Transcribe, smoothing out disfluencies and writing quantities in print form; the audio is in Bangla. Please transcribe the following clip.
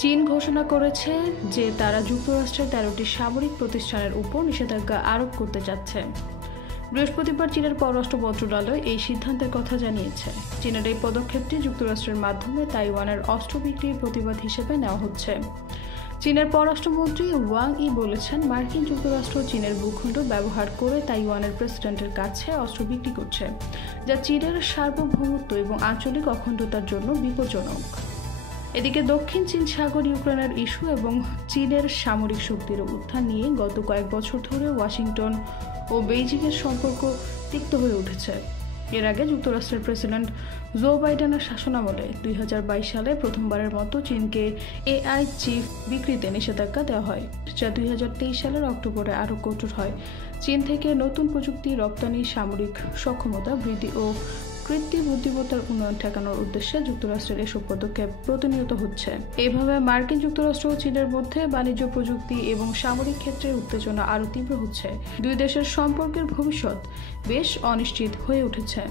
চীন ঘোষণা করেছে যে তারা যুক্তরাষ্ট্রের 13টি সামরিক প্রতিষ্ঠানের উপর নিষেধাজ্ঞা আরোপ করতে যাচ্ছে। বৃহস্পতিবার চীনের পররাষ্ট্র মন্ত্রণালয় এই সিদ্ধান্তের কথা জানিয়েছে। চীনের এই পদক্ষেপটি যুক্তরাষ্ট্রের মাধ্যমে তাইওয়ানের অস্ত্র বিক্রির প্রতিবাদ হিসেবে নেওয়া হচ্ছে। চীনের পররাষ্ট্রমন্ত্রী ওয়াং ই বলেছেন, মার্কিন যুক্তরাষ্ট্র চীনের ভূখণ্ড ব্যবহার করে তাইওয়ানের প্রেসিডেন্টের কাছে অস্ত্র বিক্রি করছে, যা চীনের সার্বভৌমত্ব এবং আঞ্চলিক অখণ্ডতার জন্য বিপজ্জনক। এদিকে দক্ষিণ চীন সাগর, ইউক্রেনের ইস্যু এবং চীনের সামরিক শক্তির উত্থান নিয়ে গত কয়েক বছর ধরে ওয়াশিংটন ও বেইজিংয়ের সম্পর্ক তিক্ত হয়ে উঠেছে। এর আগে যুক্তরাষ্ট্রের প্রেসিডেন্ট জো বাইডেনের শাসনামলে 2022 সালে প্রথমবারের মতো চীনকে এআই চিপ বিক্রিতে নিষেধাজ্ঞা দেওয়া হয়, যা 2023 সালের অক্টোবরে আরও কঠোর হয়। চীন থেকে নতুন প্রযুক্তি রপ্তানি, সামরিক সক্ষমতা বৃদ্ধি ও কৃত্রিম বুদ্ধিমত্তার উন্নয়ন ঠেকানোর উদ্দেশ্যে যুক্তরাষ্ট্রের এসব পদক্ষেপ প্রতিনিয়ত হচ্ছে। এইভাবে মার্কিন যুক্তরাষ্ট্র ও চীনের মধ্যে বাণিজ্য, প্রযুক্তি এবং সামরিক ক্ষেত্রে উত্তেজনা আরও তীব্র হচ্ছে। দুই দেশের সম্পর্কের ভবিষ্যৎ বেশ অনিশ্চিত হয়ে উঠেছে।